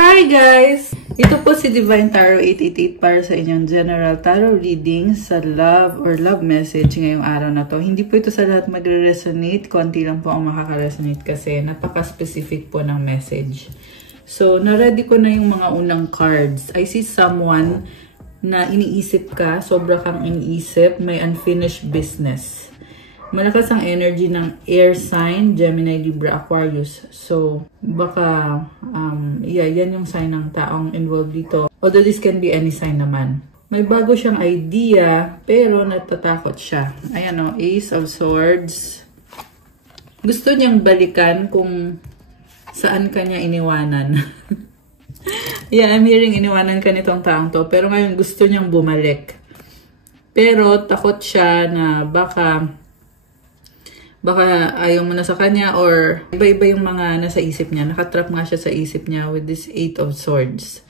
Hi guys! Ito po si Divine Tarot 888 para sa inyong general tarot reading sa love or love message ngayong araw na to. Hindi po ito sa lahat magre-resonate. Konti lang po ang makaka-resonate kasi napaka-specific po ng message. So, na-ready ko na yung mga unang cards. I see someone na iniisip ka, sobra kang iniisip, may unfinished business. Malakas ang energy ng air sign, Gemini, Libra, Aquarius. So, baka, yan yung sign ng taong involved dito. Although this can be any sign naman. May bago siyang idea, pero natatakot siya. Ayan o, Ace of Swords. Gusto niyang balikan kung saan kanya iniwanan. Yeah, I'm hearing iniwanan ka nitong taong to. Pero ngayon gusto niyang bumalik. Pero takot siya na baka ayaw mo na sa kanya or iba-iba yung mga nasa isip niya. Nakatrap nga siya sa isip niya with this 8 of Swords.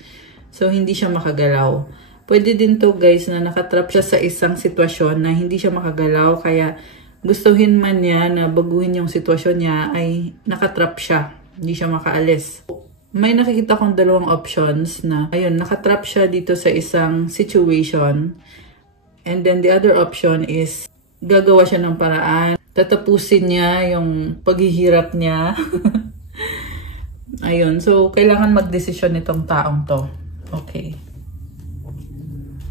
So, hindi siya makagalaw. Pwede din to guys na nakatrap siya sa isang sitwasyon na hindi siya makagalaw. Kaya gustuhin man niya na baguhin yung sitwasyon niya ay nakatrap siya. Hindi siya makaalis. May nakikita kong dalawang options na ayun, nakatrap siya dito sa isang situation. And then the other option is gagawa siya ng paraan. Tatapusin niya yung paghihirap niya. Ayun. So, kailangan magdesisyon itong taong to. Okay.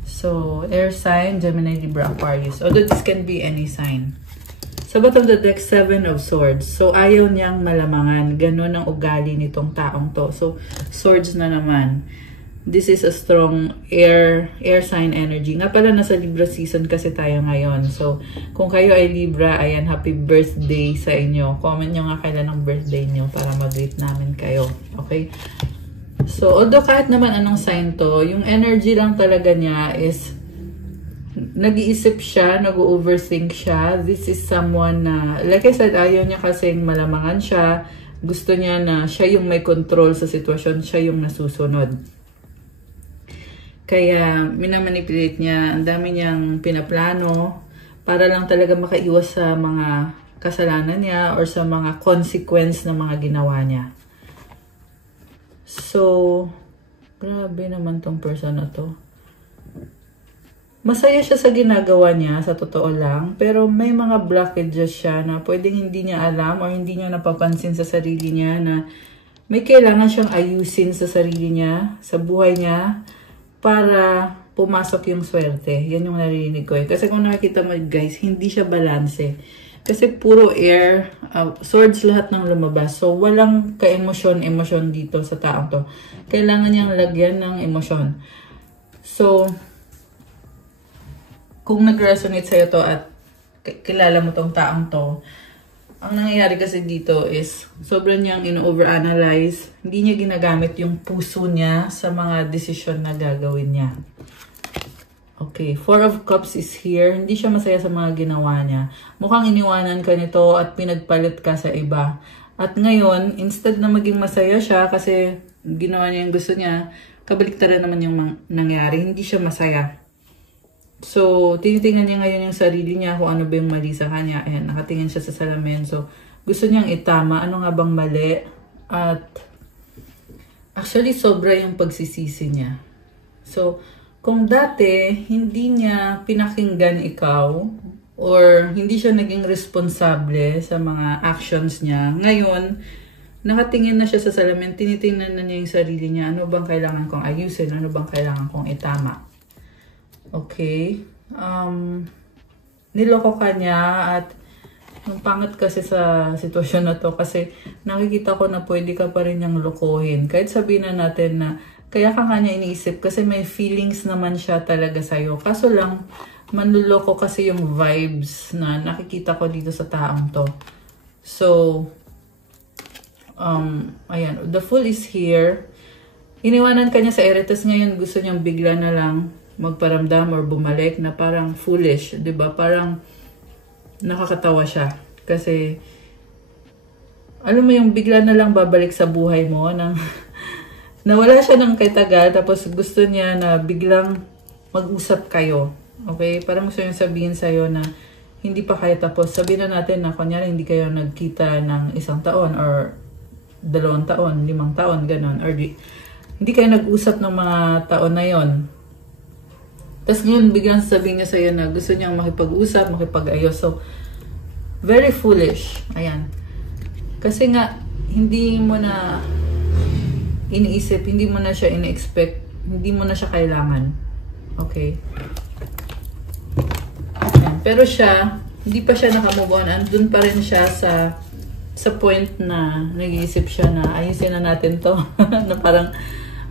So, air sign, Gemini, Libra, Aquarius. Although this can be any sign. Sa bottom of the deck, 7 of Swords. So, ayaw niyang malamangan. Ganon ang ugali nitong taong to. So, Swords na naman. This is a strong air sign energy. Nga pala, nasa Libra season kasi tayo ngayon. So, kung kayo ay Libra, ayan, happy birthday sa inyo. Comment nyo nga kailan ang birthday nyo para mag-greet namin kayo. Okay? So, although kahit naman anong sign to, yung energy lang talaga niya is nag-iisip siya, nag-overthink siya. This is someone na, like I said, ayaw niya kasing malamangan siya. Gusto niya na siya yung may control sa sitwasyon, siya yung nasusunod. Kaya minamanipulate niya, ang dami niyang pinaplano para lang talaga makaiwas sa mga kasalanan niya or sa mga consequence ng mga ginawa niya. So, grabe naman tong person na to. Masaya siya sa ginagawa niya, sa totoo lang, pero may mga blockages siya na pwedeng hindi niya alam or hindi niya napapansin sa sarili niya na may kailangan siyang ayusin sa sarili niya, sa buhay niya, para pumasok yung swerte. Yan yung narinig ko eh. Kasi kung nakikita mo guys, hindi siya balanse. Kasi puro air, swords lahat ng lumabas. So, walang ka-emosyon dito sa taong to. Kailangan niyang lagyan ng emosyon. So, kung nag-resonate sa'yo to at kilala mo tong taong to, ang nangyayari kasi dito is sobrang niyang in-overanalyze. Hindi niya ginagamit yung puso niya sa mga desisyon na gagawin niya. Okay, 4 of Cups is here. Hindi siya masaya sa mga ginawa niya. Mukhang iniwanan ka nito at pinagpalit ka sa iba. At ngayon, instead na maging masaya siya kasi ginawa niya yung gusto niya, kabaliktaran naman yung nangyari. Hindi siya masaya. So, tinitingnan niya ngayon yung sarili niya kung ano ba yung mali sa kanya. Ayan, nakatingin siya sa salamin. So, gusto niyang itama. Ano nga bang mali? At, actually, sobra yung pagsisisi niya. So, kung dati, hindi niya pinakinggan ikaw or hindi siya naging responsable sa mga actions niya, ngayon, nakatingin na siya sa salamin, tinitingnan na niya yung sarili niya. Ano bang kailangan kong ayusin? Ano bang kailangan kong itama? Okay. Niloko ka niya at ang pangat kasi sa sitwasyon na to kasi nakikita ko na pwede ka pa rin niyang lokohin. Kahit sabihin na natin na kaya ka nga niya iniisip kasi may feelings naman siya talaga sa'yo. Kaso lang, manluloko kasi yung vibes na nakikita ko dito sa taong to. So, ayan. The Fool is here. Iniwanan ka niya sa Eretas ngayon. Gusto niyang bigla na lang magparamdam or bumalik na parang foolish, 'di ba? Parang nakakatawa siya kasi alam mo yung bigla na lang babalik sa buhay mo nang nawala siya ng katagal tapos gusto niya na biglang mag-usap kayo. Okay? Parang gusto niya sabihin sa iyo na hindi pa kayo tapos. Sabihin na natin na kunyari hindi kayo nagkita ng 1 taon or 2 taon, 5 taon, ganon. Or hindi kayo nag-usap ng mga taon na yon. Tapos ngayon, biglang sabihin niya sa'yo na gusto niyang makipag-usap, makipag-ayos. So, very foolish. Ayan. Kasi nga, hindi mo na iniisip, hindi mo na siya ini-expect, hindi mo na siya kailangan. Okay? Ayan. Pero siya, hindi pa siya nakamove on. Andun pa rin siya sa point na nag-iisip siya na ayusin na natin to. Na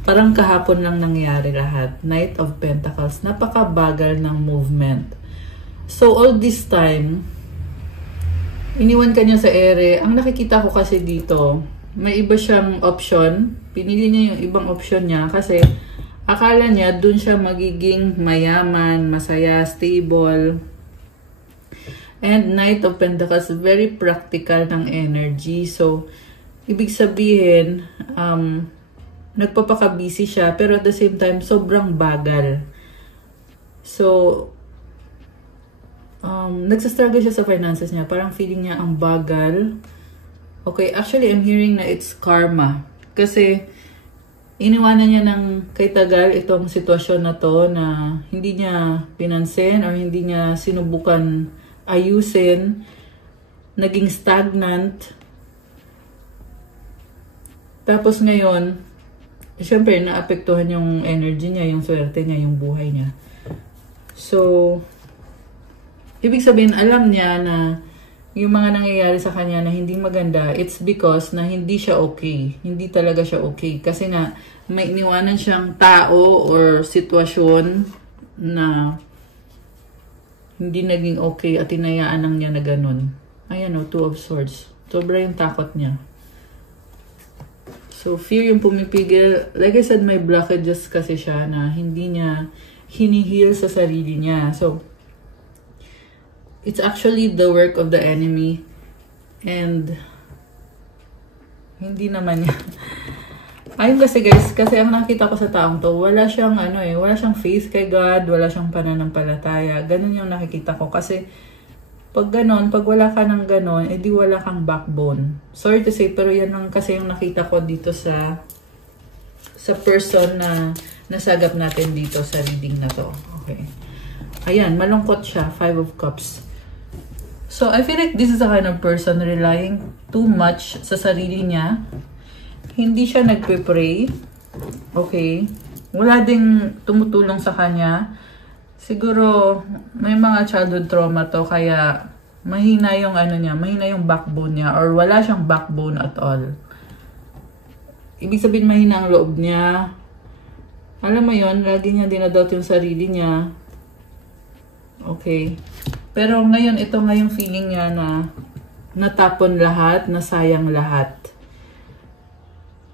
parang kahapon lang nangyari lahat. Knight of Pentacles. Napakabagal ng movement. So, all this time, iniwan ka niya sa ere. Ang nakikita ko kasi dito, may iba siyang option. Pinili niya yung ibang option niya kasi akala niya dun siya magiging mayaman, masaya, stable. And Knight of Pentacles, very practical ng energy. So, ibig sabihin, nagpapaka-busy siya, pero at the same time, sobrang bagal. So, nagsastruggle siya sa finances niya. Parang feeling niya ang bagal. Okay, actually, I'm hearing na it's karma. Kasi, iniwanan niya ng kay tagal itong sitwasyon na to na hindi niya pinansin or hindi niya sinubukan ayusin, naging stagnant. Tapos ngayon, syempre, naapektuhan yung energy niya, yung swerte niya, yung buhay niya. So, ibig sabihin, alam niya na yung mga nangyayari sa kanya na hindi maganda, it's because na hindi siya okay. Hindi talaga siya okay. Kasi nga, may iniwanan siyang tao or sitwasyon na hindi naging okay at tinayaan lang niya na ganun. Ayan o, Two of Swords. Sobra yung takot niya. So, fear yung pumipigil. Like I said, may blockages kasi siya na hindi niya hinihil sa sarili niya. So, it's actually the work of the enemy. And, hindi naman niya. Ayun kasi guys, kasi ang nakita ko sa taong to, wala siyang wala siyang faith kay God, wala siyang pananampalataya. Ganun yung nakikita ko kasi pag ganon, pag wala ka ng ganon, edi wala kang backbone. Sorry to say, pero yan lang kasi yung nakita ko dito sa person na nasagap natin dito sa reading na to. Okay. Ayan, malungkot siya, Five of Cups. So, I feel like this is a kind of person relying too much sa sarili niya. Hindi siya nagpe-pray. Okay. Wala ding tumutulong sa kanya. Siguro, may mga childhood trauma to, kaya mahina yung mahina yung backbone niya, or wala siyang backbone at all. Ibig sabihin, mahina ang loob niya. Alam mo yon, lagi niya dinadoubt yung sarili niya. Okay. Pero ngayon, ito nga yung feeling niya na natapon lahat, nasayang lahat.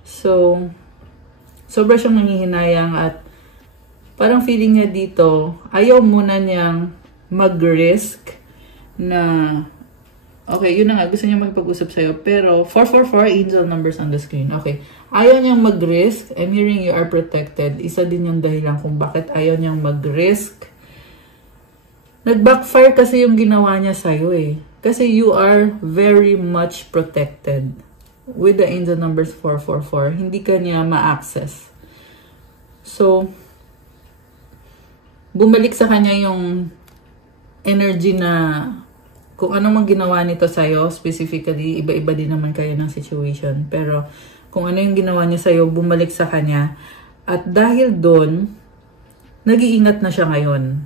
So, sobra siyang nangihinayang at parang feeling niya dito, ayaw muna niyang mag-risk na, okay, yun na nga, gusto niya magpag-usap sa'yo, pero 444, angel numbers on the screen. Okay, ayaw niyang mag-risk. I'm hearing you are protected. Isa din yung dahilan kung bakit ayaw niyang mag-risk. Nag-backfire kasi yung ginawa niya sa'yo eh. Kasi you are very much protected. With the angel numbers 444, hindi ka niya ma-access. So, bumalik sa kanya yung energy na kung ano mang ginawa nito sa'yo, specifically, iba-iba din naman kayo ng situation. Pero, kung ano yung ginawa niya sa'yo, bumalik sa kanya. At dahil doon, nag-iingat na siya ngayon.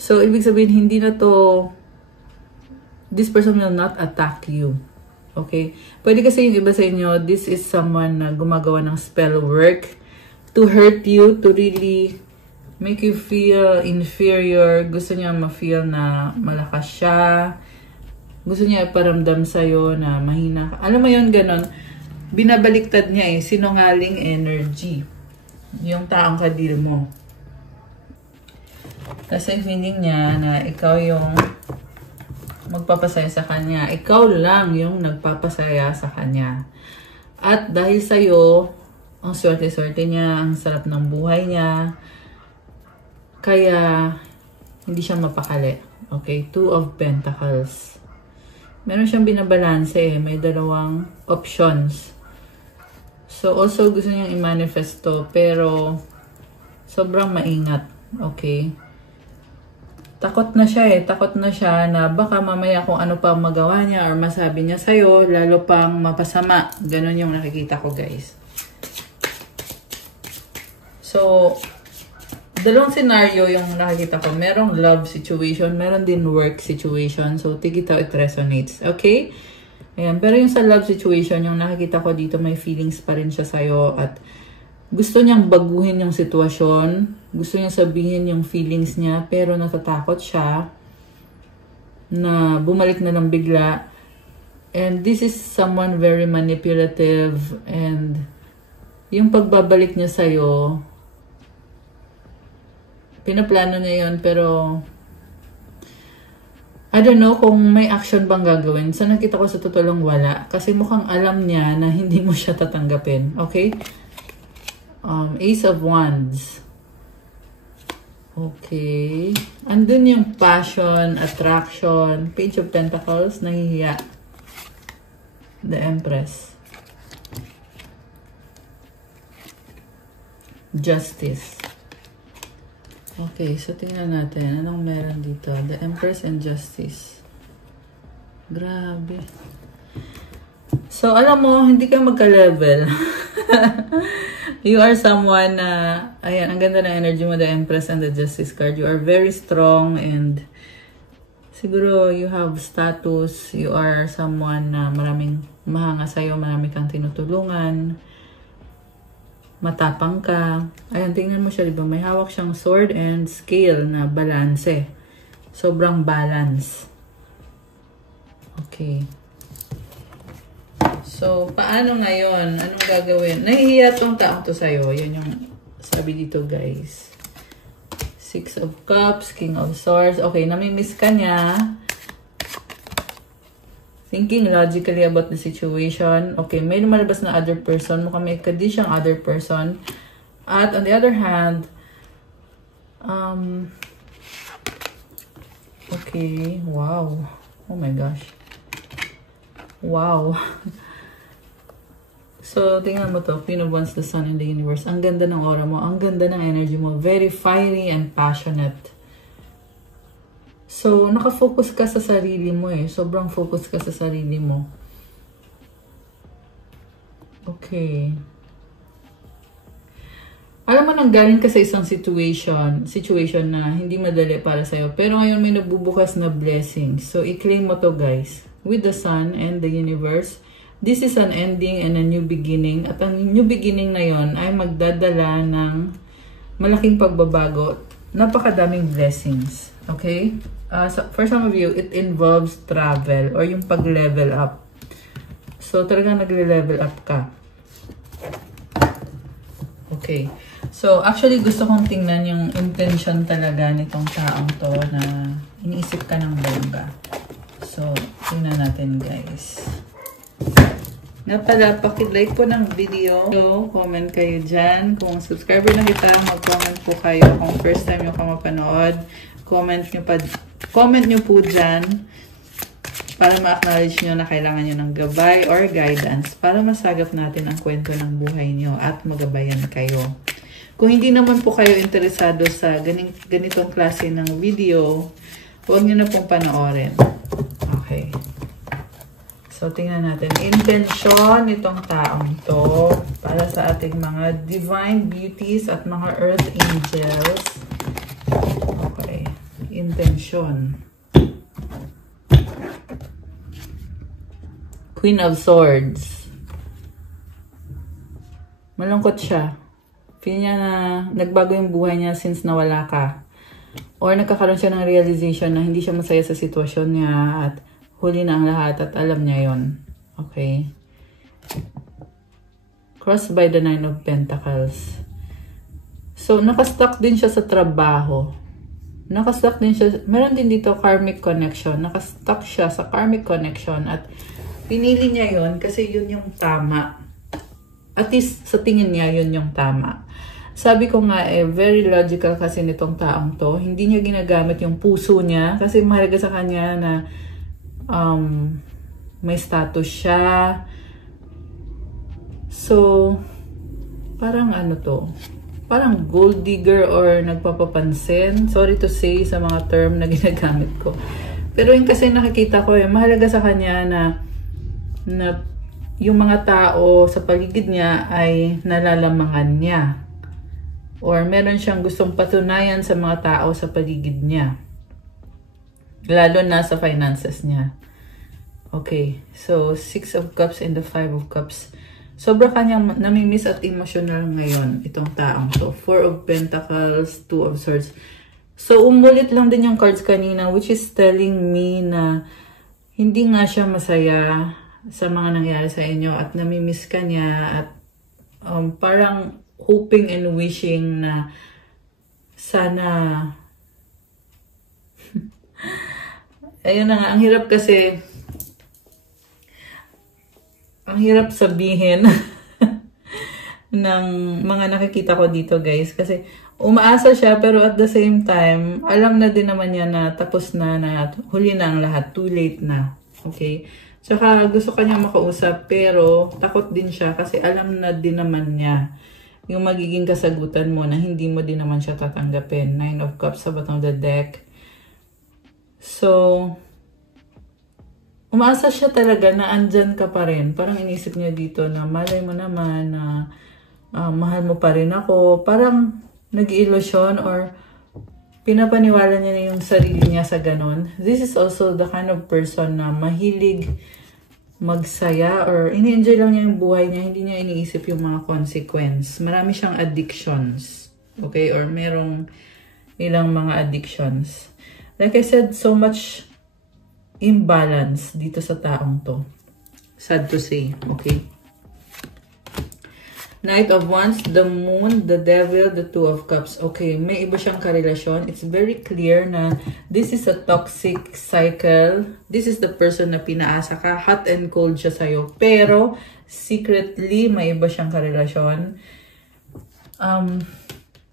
So, ibig sabihin, hindi na to, this person will not attack you. Okay? Pwede kasi yung iba sa inyo, this is someone na gumagawa ng spell work to hurt you, to really make you feel inferior. Gusto niya ma-feel na malakas siya. Gusto niya iparamdam sa'yo na mahina ka. Alam mo yun, ganon. Binabaliktad niya sinungaling energy. Yung taong kadil mo. Kasi feeling niya na ikaw yung magpapasaya sa kanya. Ikaw lang yung nagpapasaya sa kanya. At dahil sa'yo, ang swerte-swerte niya, ang sarap ng buhay niya, kaya hindi siya mapakali. Okay, Two of Pentacles. Meron siyang binabalanse May dalawang options. So, also gusto niyang i-manifest to, pero sobrang maingat. Okay? Takot na siya eh. Takot na siya na baka mamaya kung ano pa magawa niya or masabi niya sa'yo, lalo pang mapasama. Ganon yung nakikita ko, guys. So, dalawang scenario yung nakikita ko. Merong love situation, meron din work situation. So, take it how it resonates. Okay? Ayan. Pero yung sa love situation, yung nakikita ko dito, may feelings pa rin siya sa'yo at gusto niyang baguhin yung sitwasyon. Gusto niyang sabihin yung feelings niya, pero natatakot siya na bumalik na lang bigla. And this is someone very manipulative, and yung pagbabalik niya sa'yo, pinaplano niya yun, pero I don't know kung may action bang gagawin. So, nakita ko sa totoo lang wala. Kasi mukhang alam niya na hindi mo siya tatanggapin. Okay? Ace of Wands. Okay. Andun yung passion, attraction, Page of Pentacles, nahihiya. The Empress. Justice. Okay, so tingnan natin. Anong meron dito? The Empress and Justice. Grabe. So, alam mo, hindi ka magka-level. You are someone na, ayan, ang ganda ng energy mo, the Empress and the Justice card. You are very strong and siguro you have status. You are someone na maraming mahanga sa'yo, marami kang tinutulungan. Matapang ka. Ayan, tingnan mo siya, diba? May hawak siyang sword and scale na balance. Sobrang balance. Okay. So, paano ngayon? Anong gagawin? Nahihiya tong taong to sa'yo. Yun yung sabi dito, guys. Six of Cups, King of Swords. Okay, namimiss ka niya. Thinking logically about the situation. Okay, may lumalabas na other person. Mukhang may kadi siyang other person. At on the other hand, okay, wow. Oh my gosh. Wow. So, tingnan mo to. Queen of Wands, the Sun in the Universe. Ang ganda ng aura mo. Ang ganda ng energy mo. Very fiery and passionate. So, nakafocus ka sa sarili mo eh. Sobrang focus ka sa sarili mo. Okay. Alam mo, nanggaling ka sa isang situation na hindi madali para sa'yo. Pero ngayon may nabubukas na blessings. So, i-claim mo to, guys. With the Sun and the Universe. This is an ending and a new beginning. At ang new beginning na yon ay magdadala ng malaking pagbabago. Napakadaming blessings. Okay? So for some of you, it involves travel or yung pag-level up. So talagang nagle-level up ka. Okay. So actually gusto kong tingnan yung intention talaga nitong taong to na iniisip ka ng bongga. So tingnan natin, guys. Nga pala, pakilike po ng video. So, comment kayo dyan. Kung subscriber na kita, mag-comment po kayo. Kung first time nyo ka mapanood, comment nyo po dyan para ma-acknowledge nyo na kailangan nyo ng gabay or guidance para masagap natin ang kwento ng buhay nyo at magabayan kayo. Kung hindi naman po kayo interesado sa ganitong klase ng video, huwag nyo na pong panoorin. Okay. So, tingnan natin. Intention nitong taong to para sa ating mga divine beauties at mga earth angels. Okay. Intention. Queen of Swords. Malungkot siya. Feel niya na nagbago yung buhay niya since nawala ka. Or nagkakaroon siya ng realization na hindi siya masaya sa sitwasyon niya at huli na ang lahat at alam niya yon. Okay. Crossed by the Nine of Pentacles. So, nakastuck din siya sa trabaho. Nakastuck din siya. Meron din dito karmic connection. Nakastuck siya sa karmic connection at pinili niya yon kasi yun yung tama. At least sa tingin niya yun yung tama. Sabi ko nga very logical kasi nitong taong to. Hindi niya ginagamit yung puso niya kasi mahalaga sa kanya na may status siya. So, parang ano to? Parang gold digger or nagpapapansin. Sorry to say sa mga term na ginagamit ko. Pero yung kasi nakikita ko mahalaga sa kanya na yung mga tao sa paligid niya ay nalalamangan niya. Or meron siyang gustong patunayan sa mga tao sa paligid niya. Lalo na sa finances niya. Okay, so 6 of Cups and the 5 of Cups. Sobra kanyang namimiss at emotional ngayon itong taong to. 4 of Pentacles, 2 of Swords. So umulit lang din yung cards kanina, which is telling me na hindi nga siya masaya sa mga nangyari sa inyo at namimiss ka niya at parang hoping and wishing na sana ayun na nga, ang hirap kasi ang hirap sabihin ng mga nakikita ko dito guys kasi umaasa siya pero at the same time alam na din naman niya na tapos na huli na ang lahat, too late na. Okay? Tsaka gusto kanya makausap pero takot din siya kasi alam na din naman niya yung magiging kasagutan mo na hindi mo din naman siya tatanggapin. 9 of Cups sa bottom of the deck. So umaasa siya talaga na andyan ka pa rin. Parang inisip niya dito na malay mo naman na mahal mo pa rin ako. Parang nag-illusion or pinapaniwala niya na yung sarili niya sa ganon. This is also the kind of person na mahilig magsaya or ini-enjoy lang niya yung buhay niya. Hindi niya iniisip yung mga consequence. Marami siyang addictions. Okay? Or merong ilang mga addictions. Like I said, so much imbalance dito sa taong to. Sad to say, okay? Knight of Wands, the Moon, the Devil, the Two of Cups. Okay, may iba siyang karelasyon. It's very clear na this is a toxic cycle. This is the person na pinaasa ka. Hot and cold siya sa'yo. Pero, secretly, may iba siyang karelasyon.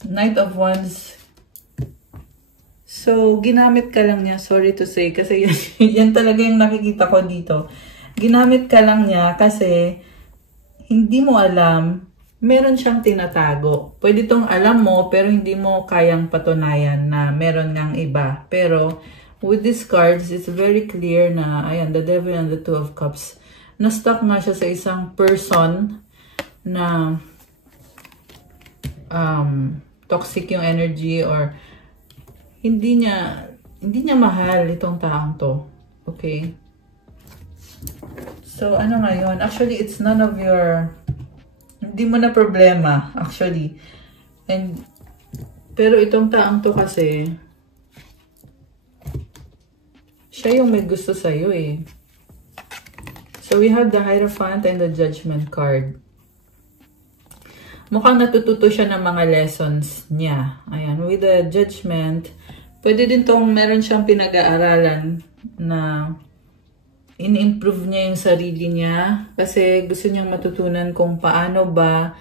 Knight of Wands, so, ginamit ka lang niya, sorry to say, kasi yan talaga yung nakikita ko dito. Ginamit ka lang niya kasi hindi mo alam, meron siyang tinatago. Pwede itong alam mo, pero hindi mo kayang patunayan na meron ngang iba. Pero, with these cards, it's very clear na, ayan, the Devil and the Two of Cups, na-stuck nga siya sa isang person na toxic yung energy or hindi niya mahal itong taong to. Okay? So, ano ngayon? Actually, it's none of your... Hindi mo na problema, actually. Pero itong taong to kasi, siya yung may gusto sa'yo eh. So, we have the Hierophant and the Judgment card. Mukhang natututo siya ng mga lessons niya. Ayan, with the Judgment, pwede din tong meron siyang pinag-aaralan na in-improve niya yung sarili niya kasi gusto niyang matutunan kung paano ba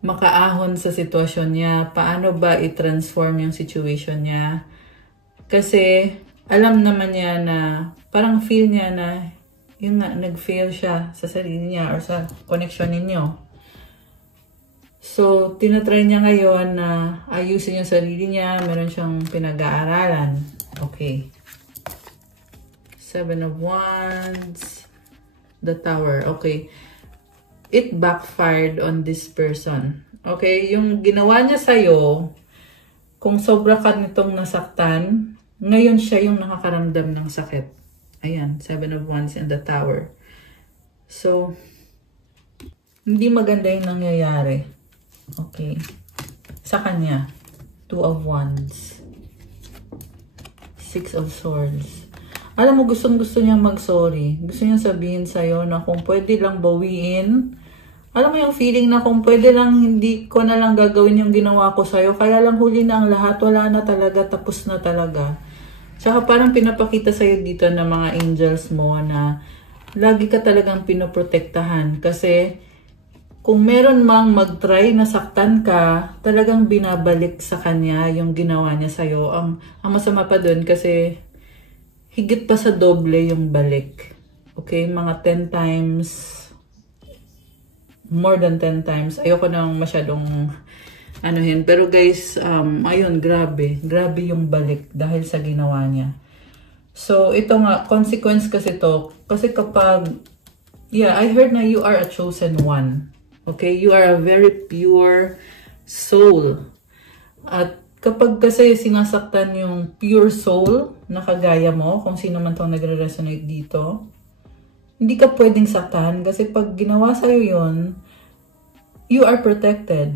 makaahon sa sitwasyon niya, paano ba i-transform yung situation niya. Kasi alam naman niya na parang feel niya na yung nga, nag-fail siya sa sarili niya or sa connection ninyo. So, tinatry niya ngayon na ayusin yung sarili niya. Meron siyang pinag-aaralan. Okay. 7 of Wands. The Tower. Okay. It backfired on this person. Okay. Yung ginawa niya sa'yo, kung sobra ka nitong nasaktan, ngayon siya yung nakakaramdam ng sakit. Ayan. 7 of Wands and the Tower. So, hindi maganda yung nangyayari. Okay. Sa kanya, 2 of Wands. 6 of Swords. Alam mo, gustong-gusto niyang mag-sorry. Gusto niyang sabihin sa'yo na kung pwede lang bawiin. Alam mo yung feeling na kung pwede lang hindi ko na lang gagawin yung ginawa ko sa'yo. Kaya lang huli na ang lahat. Wala na talaga. Tapos na talaga. Tsaka parang pinapakita sa'yo dito ng mga angels mo na lagi ka talagang pinoprotektahan. Kasi kung meron mang mag-try na saktan ka, talagang binabalik sa kanya yung ginawa niya sa'yo. Ang masama pa dun kasi higit pa sa doble yung balik. Okay? Mga 10 times more than 10 times. Ayoko nang masyadong anuhin. Pero guys, ayun, grabe. Grabe yung balik dahil sa ginawa niya. So, ito nga, consequence kasi to. Kasi kapag, yeah, I heard na you are a chosen one. Okay? You are a very pure soul. At kapag kasi sinasaktan yung pure soul na kagaya mo, kung sino man tong nagre-resonate dito, hindi ka pwedeng saktan kasi pag ginawa sa'yo yun, you are protected.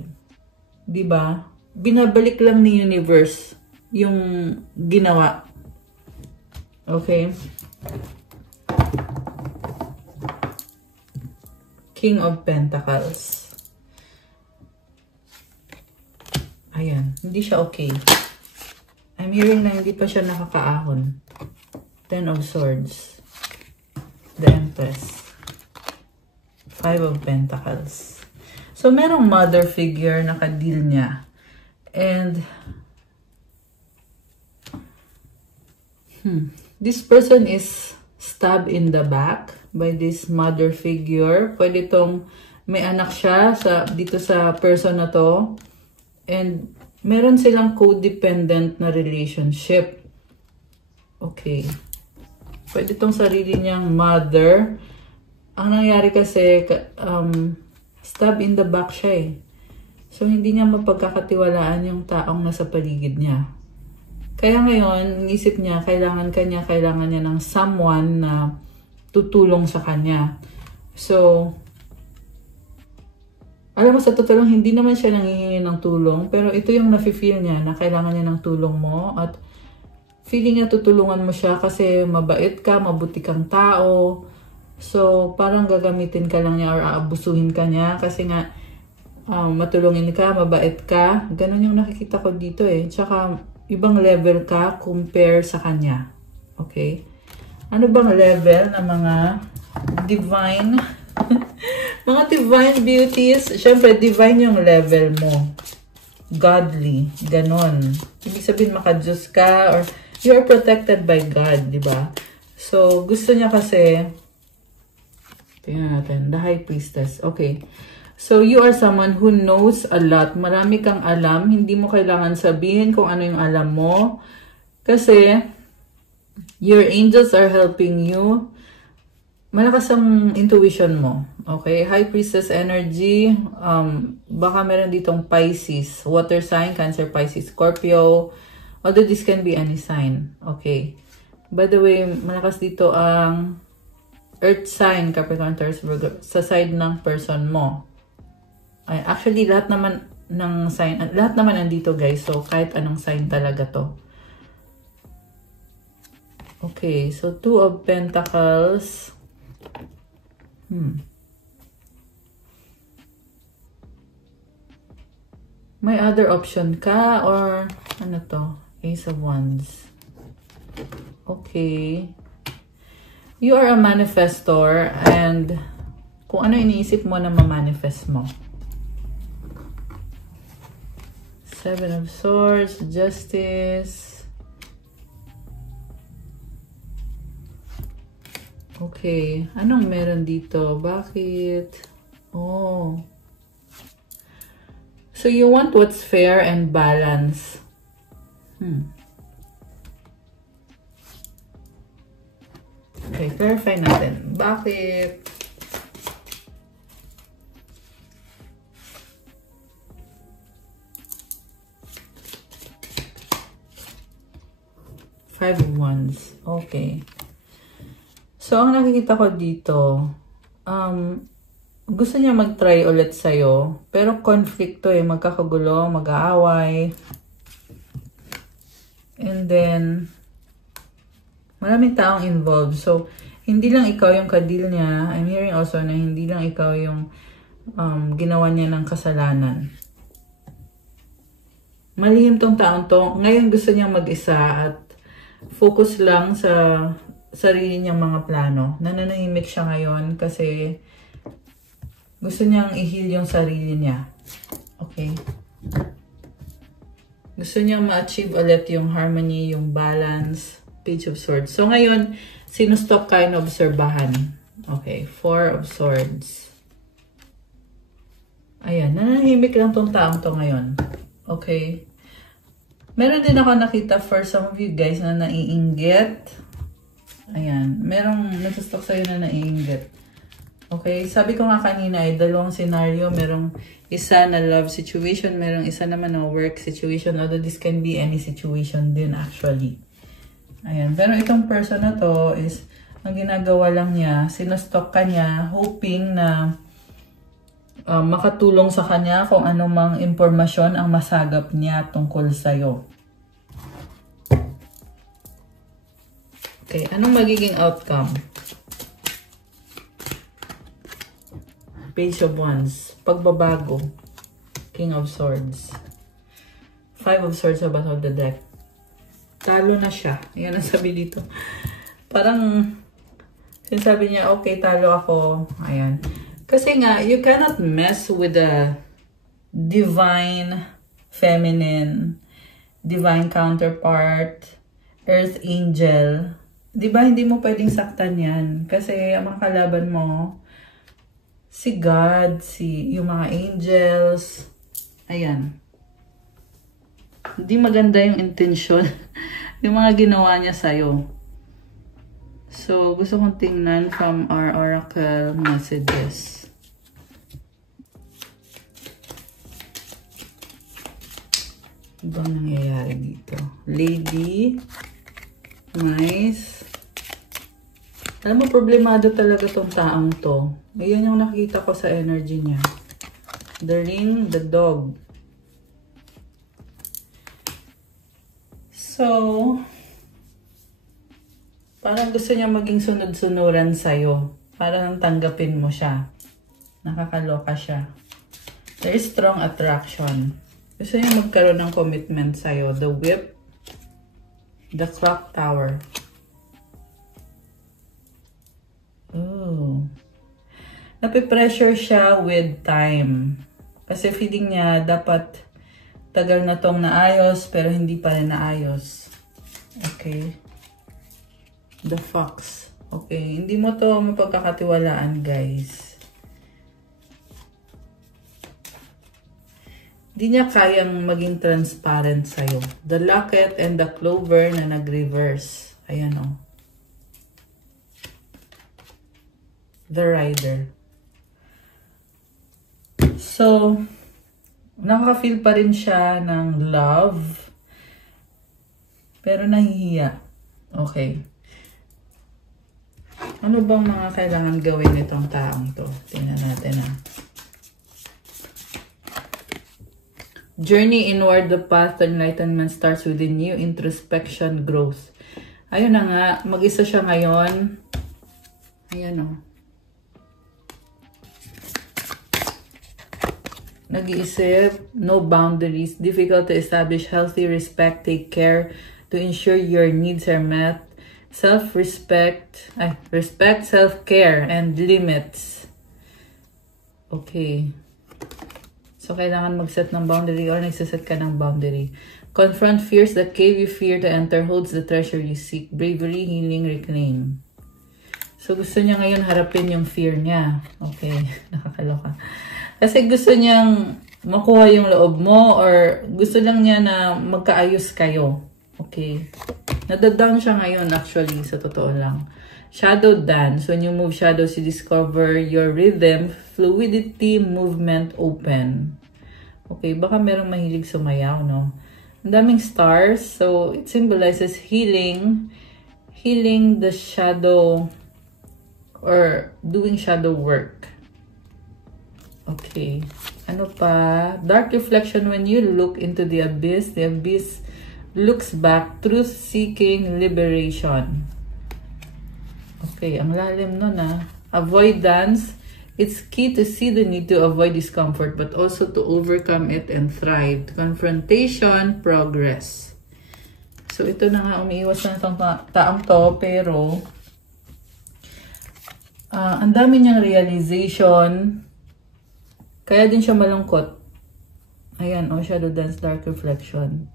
Diba? Binabalik lang ni universe yung ginawa. Okay? King of Pentacles. Ayan. Hindi siya okay. I'm hearing na hindi pa siya nakakaahon. Ten of Swords. The Empress. Five of Pentacles. So, merong mother figure na ka-deal niya. And, this person is stabbed in the back by this mother figure. Pwede tong may anak siya dito sa person na to. And, meron silang codependent na relationship. Okay. Pwede tong sarili niyang mother. Ang nangyari kasi, stab in the back siya eh. So, hindi niya mapagkakatiwalaan yung taong nasa paligid niya. Kaya ngayon, inisip niya, kailangan niya ng someone na tutulong sa kanya. So, alam mo, sa totoo lang, hindi naman siya nanghihingi ng tulong, pero ito yung nafe-feel niya na kailangan niya ng tulong mo at feeling niya tutulungan mo siya kasi mabait ka, mabuti kang tao. So, parang gagamitin ka lang niya or aabusuhin ka niya kasi nga matulungin ka, mabait ka. Ganon yung nakikita ko dito eh. Tsaka, ibang level ka compare sa kanya. Okay? Ano bang level ng mga divine mga divine beauties? Siyempre, divine yung level mo. Godly. Ganon. Ibig sabihin, maka-Diyos ka or you are protected by God, di ba? So, gusto niya kasi, tingnan natin, the High Priestess. Okay. So, you are someone who knows a lot. Marami kang alam. Hindi mo kailangan sabihin kung ano yung alam mo. Kasi, your angels are helping you. Malakas ang intuition mo. Okay? High Priestess energy. Baka meron ditong Pisces. Water sign, Cancer, Pisces, Scorpio. Although this can be any sign. Okay. By the way, malakas dito ang Earth sign, Capricorn, Taurus, Virgo, sa side ng person mo. Ay, actually, lahat naman ng sign, lahat naman andito guys. So, kahit anong sign talaga to. Okay. So, Two of Pentacles. May other option ka or ano to? Ace of Wands. Okay. You are a manifestor and kung ano iniisip mo na ma-manifest mo. Seven of Swords, Justice. Okay. Anong meron dito? Bakit? Oh. So you want what's fair and balance. Okay, verify natin. Bakit? Five of Wands. Okay. So, ang nakikita ko dito, gusto niya mag-try ulit sa'yo, pero conflict to eh, magkakagulo, mag-aaway. And then, maraming taong involved. So, hindi lang ikaw yung ka-deal niya. I'm hearing also na hindi lang ikaw yung ginawa niya ng kasalanan. Malihim tong taong to. Ngayon gusto niyang mag-isa at focus lang sa sarili niyang mga plano. Nananahimik siya ngayon kasi gusto niyang i-heal yung sarili niya. Okay? Gusto niyang ma-achieve ulit yung harmony, yung balance. Page of Swords. So, ngayon, sinustop ka, inobserbahan. Okay. Four of Swords. Ayan, nanahimik lang tong taong to ngayon. Okay? Meron din ako nakita for some of you guys na naiinggit. Ayan, merong nagsustok sa'yo na naiinggit. Okay, sabi ko nga kanina ay dalawang scenario. Merong isa na love situation, merong isa naman na work situation. Although this can be any situation din actually. Ayan, pero itong person na to is, ang ginagawa lang niya, sinustok ka niya, hoping na makatulong sa kanya kung anumang impormasyon ang masagap niya tungkol sa'yo. Okay, anong magiging outcome? Page of Wands. Pagbabago. King of Swords. Five of Swords sa bottom of the deck. Talo na siya. Yan ang sabi dito. Parang, sinasabi niya, okay, talo ako. Ayan. Kasi nga, you cannot mess with the divine, feminine, divine counterpart, earth angel. Diba, hindi mo pwedeng saktan yan. Kasi ang mga kalaban mo, si God, yung mga angels, ayan. Hindi maganda yung intention, yung mga ginawa niya sa'yo. So, gusto kong tingnan from our oracle messages. Ano bang nangyayari dito? Lady, nice. Alam mo, problemado talaga tong taong to. Ayan yung nakita ko sa energy niya. The ring, the dog. So, parang gusto niya maging sunod-sunuran sa'yo. Parang tanggapin mo siya. Nakakaloka siya. There is strong attraction. Gusto niya magkaroon ng commitment sa'yo. The whip, the clock tower. Oh. Napipressure siya with time. Kasi feeling niya dapat tagal na tong naayos pero hindi pa rin naayos. Okay. The fox. Okay. Hindi mo to mapagkakatiwalaan, guys. Hindi niya kayang maging transparent sa'yo. The locket and the clover na nag-reverse. Ayan o. The rider. So, nakaka-feel pa rin siya ng love. Pero nahihiya. Okay. Ano bang mga kailangan gawin nitong taong to? Tingnan natin ha. Journey inward, the path to enlightenment starts within you. Introspection, growth. Ayun na nga. Mag-isa siya ngayon. Ayan o. Nag-iisip, no boundaries, difficult to establish healthy respect, take care to ensure your needs are met, self-respect, respect, self-care, and limits. Okay. So, kailangan mag-set ng boundary or nagsiset ka ng boundary. Confront fears. The cave you fear to enter holds the treasure you seek. Bravery, healing, reclaim. So, gusto niya ngayon harapin yung fear niya. Okay. Nakakaloka. Kasi gusto niyang makuha yung loob mo or gusto lang niya na magkaayos kayo. Okay. Nadadown siya ngayon actually, sa totoo lang. Shadow dance. When you move shadows, you discover your rhythm, fluidity, movement, open. Okay, baka merong mahilig sumayaw, no? Ang daming stars. So, it symbolizes healing. Healing the shadow or doing shadow work. Okay. Ano pa? Dark reflection. When you look into the abyss looks back. Truth-seeking liberation. Okay. Ang lalim nun ah. Avoidance. It's key to see the need to avoid discomfort but also to overcome it and thrive. Confrontation, progress. So, ito na nga. Umiiwas na itong taong to. Pero, ang dami niyang realization. Kaya din siya malungkot. Ayan, oh, shadow dance, dark reflection.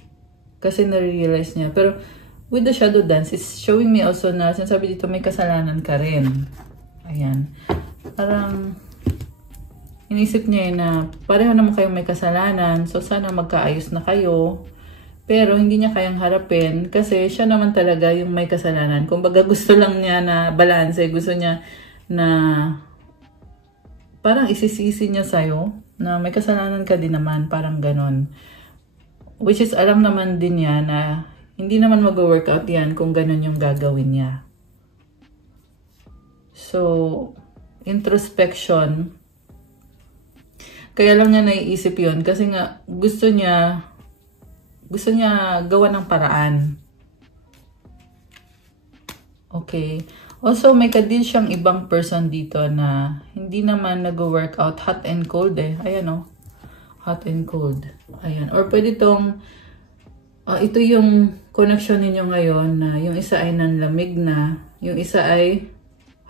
Kasi na-realize niya. Pero, with the shadow dance, it's showing me also na, sinasabi dito, may kasalanan ka rin. Ayan. Parang, inisip niya na pareho naman kayong may kasalanan, so sana magkaayos na kayo. Pero hindi niya kayang harapin kasi siya naman talaga yung may kasalanan. Kumbaga gusto lang niya na balanse, gusto niya na parang isisisi niya sa'yo na may kasalanan ka din naman, parang ganon. Which is alam naman din niya na hindi naman mag-workout yan kung ganon yung gagawin niya. So, introspection. Kaya lang niya naiisip yun kasi nga gusto niya gawa ng paraan. Okay. Also, may kadil siyang ibang person dito na hindi naman nag-workout. Hot and cold eh. Ayan o. Hot and cold. Ayan. Or pwede itong, ito yung connection ninyo ngayon na yung isa ay nanlamig na, yung isa ay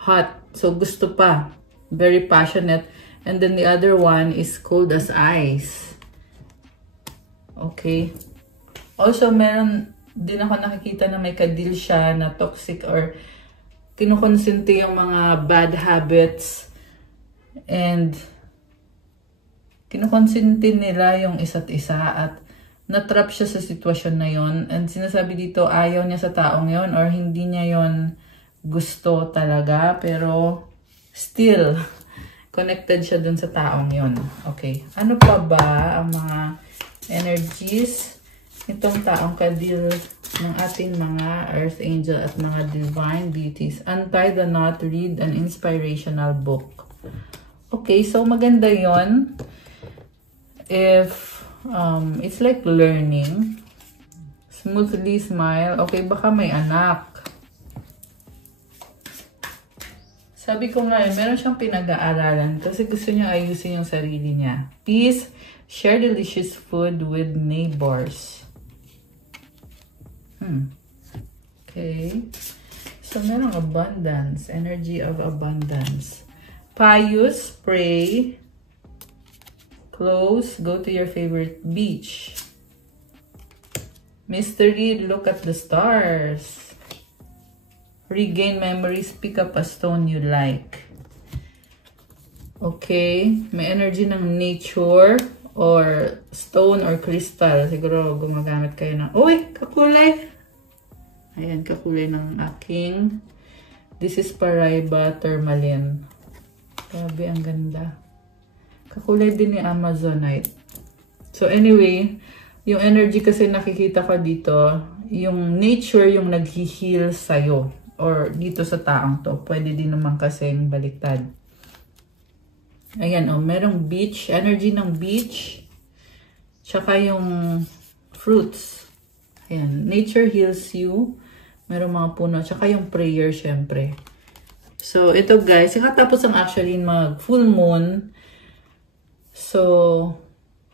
hot. So, gusto pa. Very passionate. And then the other one is cold as ice. Okay. Also, meron din ako nakikita na may kadil siya na toxic or kinukonsinti yung mga bad habits and kinukonsinti nila yung isa't isa at natrap siya sa sitwasyon na yon and sinasabi dito ayaw niya sa taong yon or hindi niya yon gusto talaga pero still connected siya dun sa taong yon. Okay. Ano pa ba ang mga energies itong taong kadil ng ating mga earth angel at mga divine deities? Untie the knot, read an inspirational book. Okay, so maganda yon if it's like learning. Smoothly smile. Okay, baka may anak. Sabi ko nga, meron siyang pinag-aaralan kasi gusto niya ayusin yung sarili niya. Peace, share delicious food with neighbors. Okay. So, merong abundance. Energy of abundance. Pious, pray. Close, go to your favorite beach. Mystery, look at the stars. Regain memories, pick up a stone you like. Okay. May energy ng nature or stone or crystal. Siguro gumagamit kayo ng, uy, kakulay! Ayan, kakulay ng aking. This is Paraiba Tourmaline. Grabe, ang ganda. Kakulay din ni Amazonite. So anyway, yung energy kasi nakikita ko dito, yung nature yung nag-heal sa'yo. Or dito sa taong to. Pwede din naman kasing baliktad. Ayan, merong beach. Energy ng beach. Tsaka yung fruits. Ayan, nature heals you. Merong mga puno. Tsaka yung prayer, syempre. So, ito guys. Katapos ang actually mag full moon. So,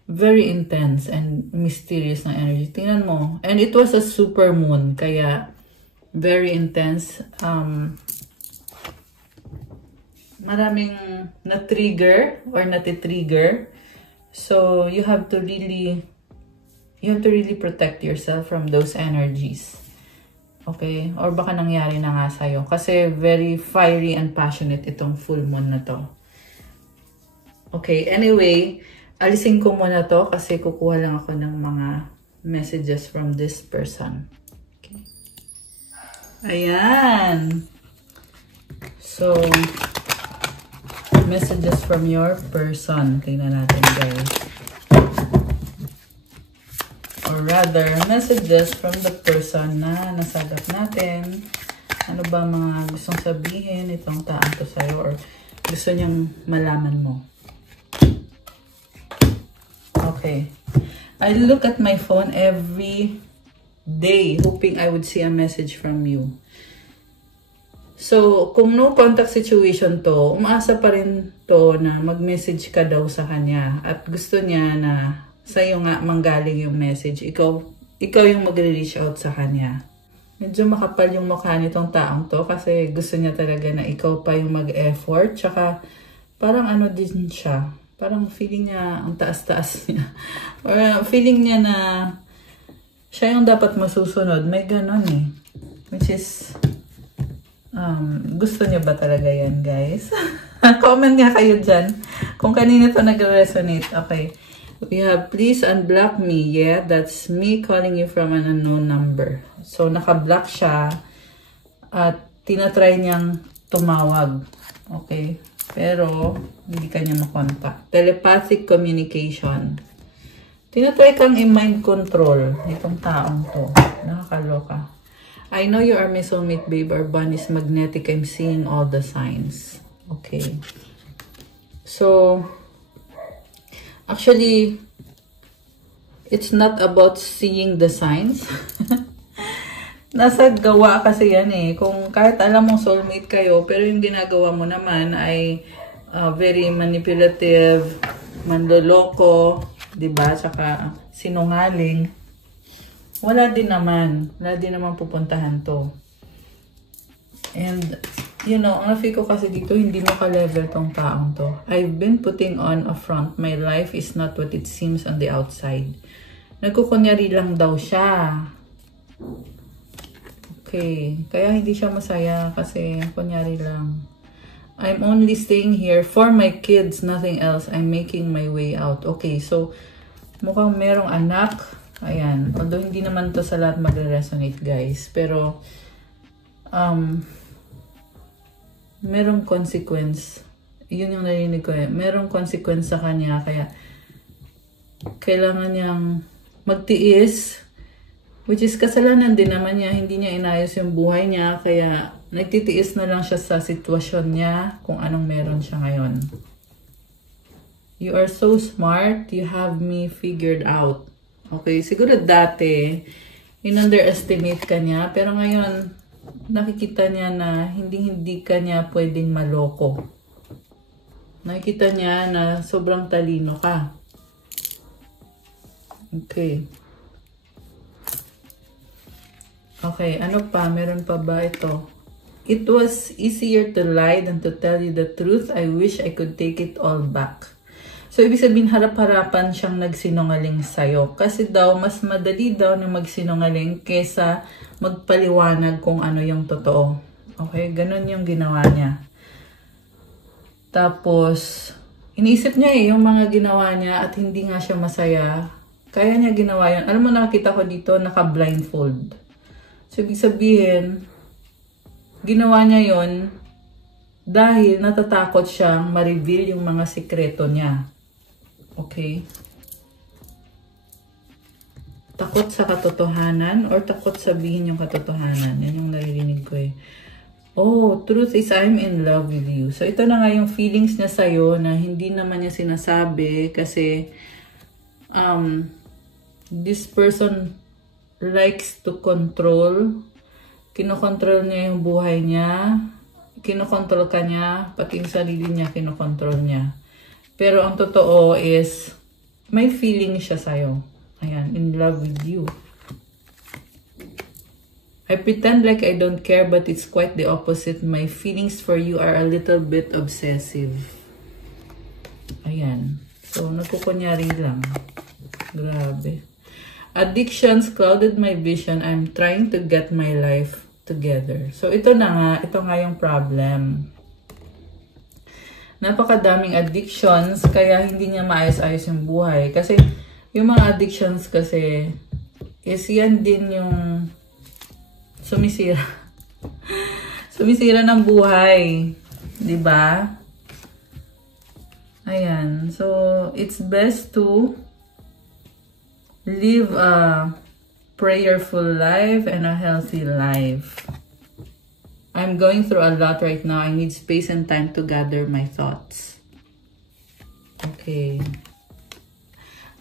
very intense and mysterious na energy. Tingnan mo. And it was a super moon. Kaya, very intense. Maraming na-trigger or nati-trigger. So, you have to really protect yourself from those energies. Okay? Or baka nangyari na nga sa'yo. Kasi very fiery and passionate itong full moon na to. Okay, anyway, alisin ko muna to kasi kukuha lang ako ng mga messages from this person. Okay. Ayan. So, messages from your person. Tingnan natin guys. Or rather, messages from the person na nasagap natin. Ano ba mga gustong sabihin itong taong to sa'yo or gusto niyang malaman mo. Okay. I look at my phone every day hoping I would see a message from you. So, kung no contact situation to, umaasa pa rin to na mag-message ka daw sa kanya. At gusto niya na sa'yo nga manggaling yung message. Ikaw yung magre-reach out sa kanya. Medyo makapal yung mukha nitong taong to kasi gusto niya talaga na ikaw pa yung mag-effort. Tsaka parang ano din siya. Parang feeling niya ang taas-taas niya. Or feeling niya na siya yung dapat masusunod. May ganon eh. Which is, gusto niya ba talaga yan guys? Comment nga kayo dyan kung kanina to nag-resonate. Okay. We have, please unblock me. Yeah, that's me calling you from an unknown number. So, naka-block siya at tinatry niyang tumawag. Okay. Pero, hindi kanya makontak. Telepathic communication. Tinatry kang i-mind control itong taong to. Nakakaloka. I know you are my soulmate, babe. Our bond is magnetic. I'm seeing all the signs. Okay. So, actually, it's not about seeing the signs. Nasa gawa kasi yan eh. Kung kahit alam mong soulmate kayo, pero yung ginagawa mo naman ay very manipulative, manloloko, diba? Saka sinungaling. Wala din naman pupuntahan to. And, you know, ang nafi ko kasi dito, hindi mo ka-level tong taong to. I've been putting on a front. My life is not what it seems on the outside. Nagkukunyari lang daw siya. Okay. Kaya hindi siya masaya kasi kunyari lang. I'm only staying here for my kids, nothing else. I'm making my way out. Okay, so mukhang merong anak. Ayan. Although hindi naman to sa lahat magre-resonate, guys. Pero, merong consequence. Yun yung narinig ko eh. Merong consequence sa kanya. Kaya, kailangan niyang magtiis. Which is kasalanan din naman niya. Hindi niya inayos yung buhay niya. Kaya, nagtitiis na lang siya sa sitwasyon niya. Kung anong meron siya ngayon. You are so smart. You have me figured out. Okay, siguro dati, in-underestimate ka niya. Pero ngayon, nakikita niya na hindi ka niya pwedeng maloko. Nakikita niya na sobrang talino ka. Okay. Okay, ano pa? Meron pa ba ito? It was easier to lie than to tell you the truth. I wish I could take it all back. So, ibig sabihin, harap-harapan siyang nagsinungaling sa'yo. Kasi daw, mas madali daw na magsinungaling kesa magpaliwanag kung ano yung totoo. Okay? Ganun yung ginawa niya. Tapos, iniisip niya yung mga ginawa niya at hindi nga siya masaya. Kaya niya ginawa yun. Alam mo, nakita ko dito, naka-blindfold. So, ibig sabihin, ginawa niya yon dahil natatakot siyang ma-reveal yung mga sikreto niya. Okay? Takot sa katotohanan or takot sabihin yung katotohanan. Yan yung naririnig ko eh. Oh, truth is I'm in love with you. So, ito na nga yung feelings niya sa'yo na hindi naman niya sinasabi kasi this person likes to control. Kinokontrol niya yung buhay niya. Kinokontrol ka niya. Pati yung sarili niya, kinokontrol niya. Pero ang totoo is, may feeling siya sa'yo. Ayan, in love with you. I pretend like I don't care, but it's quite the opposite. My feelings for you are a little bit obsessive. Ayan. So, nagkukunyari lang. Grabe. Addictions clouded my vision. I'm trying to get my life together. So, ito na nga. Ito nga yung problem. Napakadaming addictions, kaya hindi niya maayos-ayos yung buhay. Kasi, yung mga addictions kasi, is yan din yung sumisira. Sumisira ng buhay. Diba? Ayan. So, it's best to live a prayerful life and a healthy life. I'm going through a lot right now. I need space and time to gather my thoughts. Okay.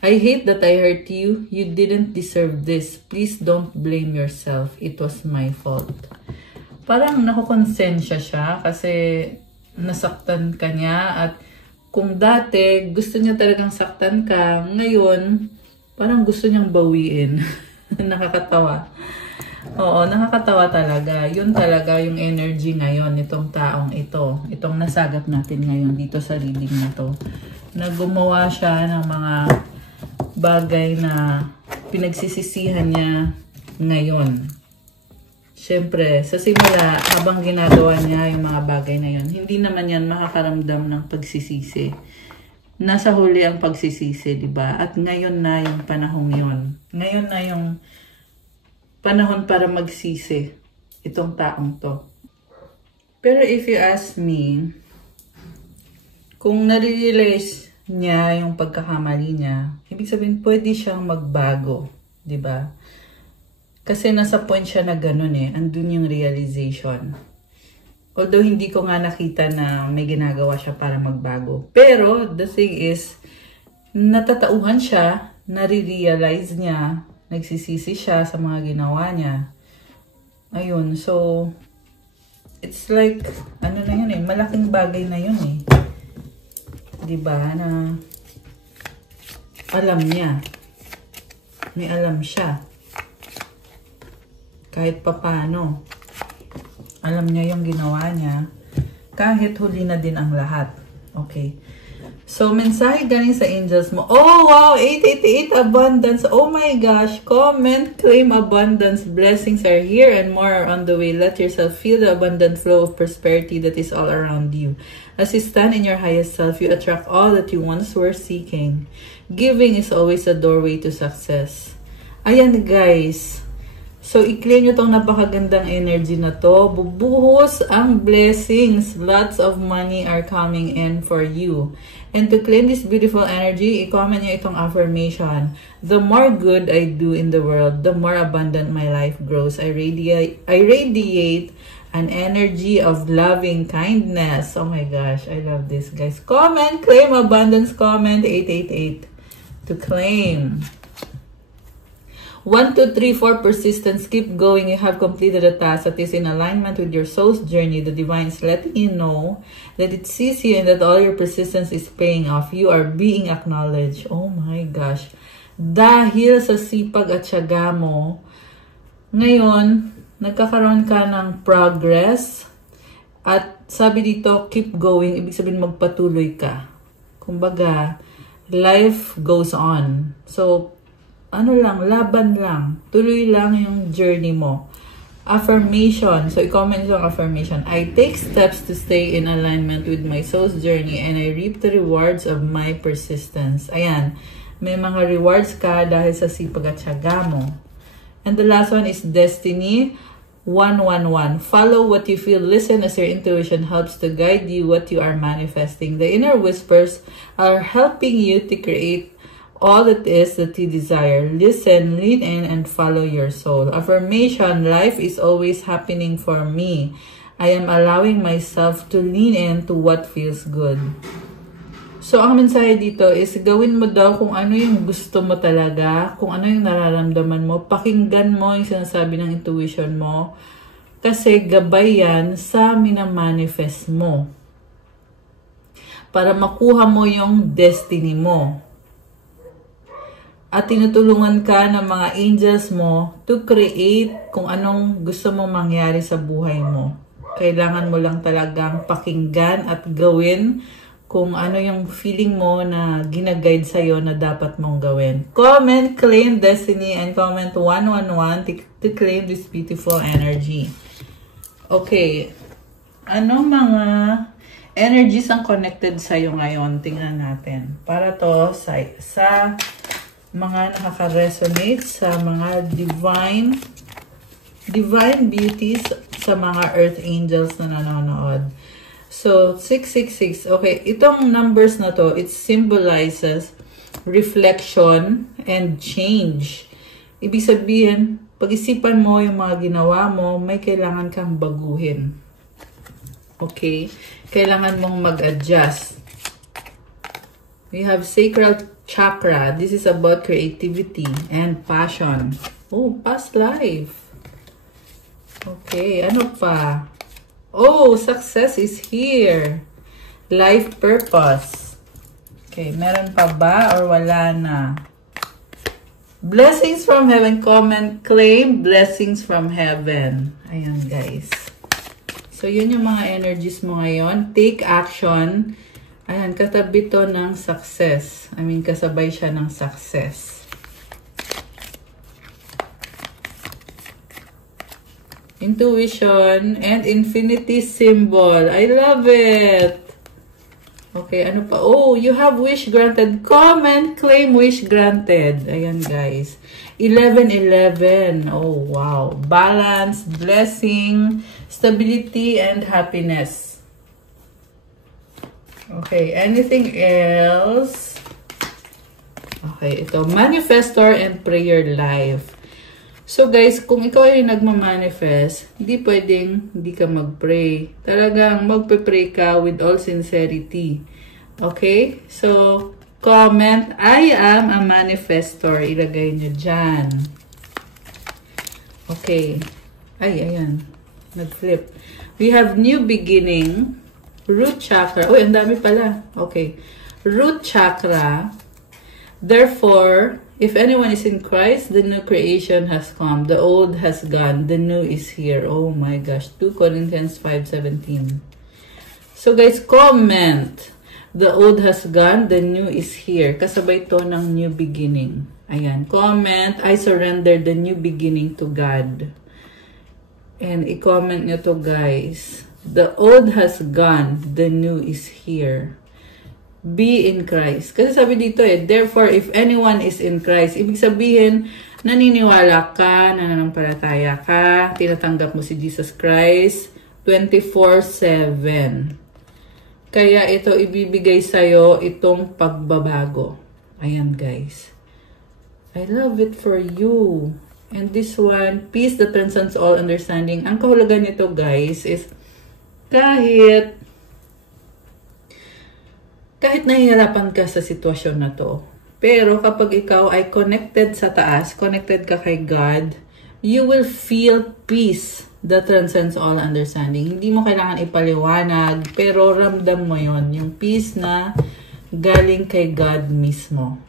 I hate that I hurt you. You didn't deserve this. Please don't blame yourself. It was my fault. Parang nakukonsensya siya kasi nasaktan ka niya at kung dati gusto niya talagang saktan ka, ngayon parang gusto niyang bawiin. Nakakatawa. Oo, nakakatawa talaga. Yun talaga yung energy ngayon nitong taong ito. Itong nasagap natin ngayon dito sa reading na to. Na gumawa siya ng mga bagay na pinagsisisihan niya ngayon. syempre, sa simula, habang ginagawa niya yung mga bagay na yun, hindi naman yan makakaramdam ng pagsisisi. Nasa huli ang pagsisisi, di ba? At ngayon na yung panahong yun. Ngayon na yung panahon para magsisi itong taong to. Pero if you ask me, kung nare-realize niya yung pagkakamali niya, ibig sabihin pwede siyang magbago, di ba? Kasi nasa point siya na ganun eh, andun yung realization. Although hindi ko nga nakita na may ginagawa siya para magbago. Pero the thing is, natatauhan siya, nare-realize niya, nagsisisi siya sa mga ginawa niya. Ayun, so, it's like, ano na yun eh, malaking bagay na yun eh. Diba, na alam niya. May alam siya. Kahit papano. Alam niya yung ginawa niya. Kahit huli na din ang lahat. Okay. So, mensahe galing sa angels mo. Oh, wow! 888 abundance. Oh my gosh. Comment, claim abundance. Blessings are here and more are on the way. Let yourself feel the abundant flow of prosperity that is all around you. As you stand in your highest self, you attract all that you once were seeking. Giving is always a doorway to success. Ayan, guys. So, i-claim nyo tong napakagandang energy na to. Bubuhos ang blessings. Lots of money are coming in for you. And to claim this beautiful energy, i-comment nyo itong affirmation. The more good I do in the world, the more abundant my life grows. I radiate an energy of loving kindness. Oh my gosh, I love this, guys. Comment, claim abundance, comment 888 to claim. 1, 2, 3, 4, persistence. Keep going. You have completed a task that is in alignment with your soul's journey. The divine is letting you know that it sees you and that all your persistence is paying off. You are being acknowledged. Oh my gosh. Dahil sa sipag at tiyaga mo, ngayon, nagkakaroon ka ng progress. At sabi dito, keep going. Ibig sabihin, magpatuloy ka. Kumbaga, life goes on. So, ano lang, laban lang. Tuloy lang yung journey mo. Affirmation. So, i-comment yung affirmation. I take steps to stay in alignment with my soul's journey and I reap the rewards of my persistence. Ayan. May mga rewards ka dahil sa sipag at tiyaga mo. And the last one is destiny. 111. Follow what you feel. Listen as your intuition helps to guide you what you are manifesting. The inner whispers are helping you to create all it is that you desire. Listen, lean in, and follow your soul. Affirmation, life is always happening for me. I am allowing myself to lean in to what feels good. So, ang mensahe dito is, gawin mo daw kung ano yung gusto mo talaga, kung ano yung nararamdaman mo, pakinggan mo yung sinasabi ng intuition mo, kasi gabay yan sa minamanifest mo. Para makuha mo yung destiny mo. At tinutulungan ka ng mga angels mo to create kung anong gusto mong mangyari sa buhay mo. Kailangan mo lang talagang pakinggan at gawin kung ano yung feeling mo na ginaguide sa'yo na dapat mong gawin. Comment, claim destiny, and comment 111 to claim this beautiful energy. Okay. Anong mga energies ang connected sa'yo ngayon? Tingnan natin. Para to sa mga nakaka-resonate sa mga divine beauties sa mga earth angels na nanonood. So, 666. Okay, itong numbers na to, it symbolizes reflection and change. Ibig sabihin, pag-isipan mo yung mga ginawa mo, may kailangan kang baguhin. Okay? Kailangan mong mag-adjust. We have sacral chakra. This is about creativity and passion. Oh, past life. Okay, ano pa? Oh, success is here. Life purpose. Okay, meron pa ba or wala na? Blessings from heaven. Comment, claim blessings from heaven. Ayan, guys. So, yun yung mga energies mo ngayon. Take action. Ayan, katabi to ng success. I mean, kasabay siya ng success. intuition, and infinity symbol. I love it! Okay, ano pa? Oh, you have wish granted. Comment, claim wish granted. Ayan, guys. 11-11. Oh, wow. Balance, blessing, stability, and happiness. Okay, anything else? Okay, ito. Manifestor and prayer life. So guys, kung ikaw ay nagmamanifest, hindi pwedeng hindi ka mag-pray. Talagang magpe-pray ka with all sincerity. Okay? So, comment, I am a manifestor. Ilagay nyo dyan. Okay. Ay, ayan. Nag-flip. We have new beginning. Root chakra. Uy, ang dami pala. Okay. Root chakra. Therefore, if anyone is in Christ, the new creation has come. The old has gone. The new is here. Oh my gosh. 2 Corinthians 5:17. So guys, comment. The old has gone. The new is here. Kasabay to ng new beginning. Ayan. Comment. I surrender the new beginning to God. And i-comment nyo to guys. The old has gone. The new is here. Be in Christ. Kasi sabi dito therefore, if anyone is in Christ, ibig sabihin, naniniwala ka, nananampalataya ka, tinatanggap mo si Jesus Christ, 24/7. Kaya ito ibibigay sa'yo itong pagbabago. Ayan guys. I love it for you. And this one, peace that transcends all understanding. Ang kahulugan nito guys is, kahit nahihirapan ka sa sitwasyon na to, pero kapag ikaw ay connected sa taas, connected ka kay God, you will feel peace that transcends all understanding. Hindi mo kailangan ipaliwanag, pero ramdam mo yon, yung peace na galing kay God mismo.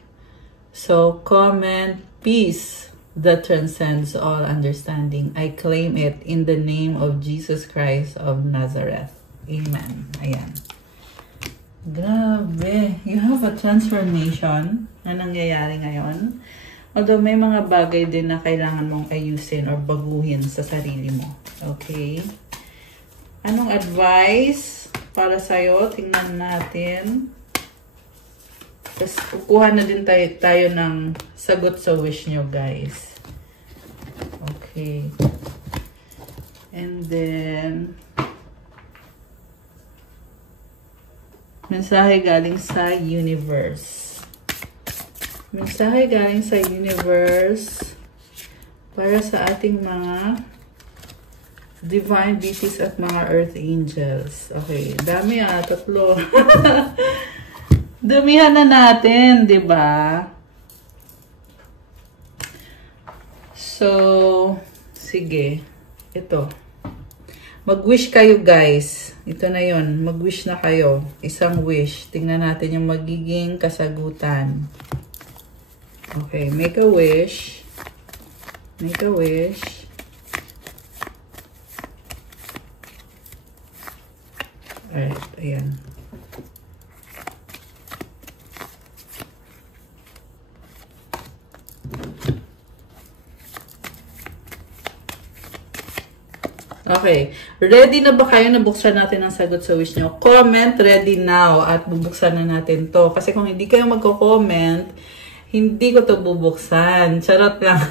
So, comment, peace that transcends all understanding. I claim it in the name of Jesus Christ of Nazareth. Amen. Ayan. Grabe. You have a transformation na nangyayari ngayon. Although may mga bagay din na kailangan mong ayusin or baguhin sa sarili mo. Okay? Anong advice para sa'yo? Tingnan natin. Tapos kukuha na din tayo ng sagot sa wish nyo, guys. Okay. And then, mensahe galing sa universe. Mensahe galing sa universe para sa ating mga divine beings at mga earth angels. Okay, dami 3. Damihan na natin, 'di ba? So, sige. Ito. Mag-wish kayo, guys. Ito na yon. Mag-wish na kayo. Isang wish. Tingnan natin yung magiging kasagutan. Okay. Make a wish. Make a wish. Alright. Ayan. Okay. Ready na ba kayo na buksan natin ang sagot sa wish nyo? Comment ready now at bubuksan na natin to. Kasi kung hindi kayo magko-comment, hindi ko to bubuksan. Charot lang.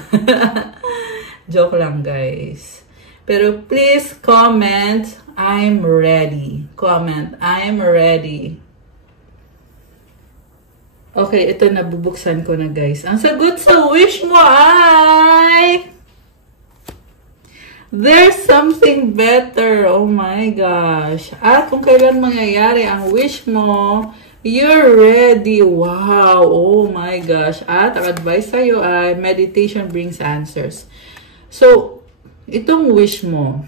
Joke lang, guys. Pero please comment, I'm ready. Comment, I'm ready. Okay, ito na, bubuksan ko na, guys. Ang sagot sa wish mo ay... There's something better. Oh my gosh. At kung kailan mangyayari ang wish mo, you're ready. Wow. Oh my gosh. At ang advice sa'yo ay meditation brings answers. So, itong wish mo,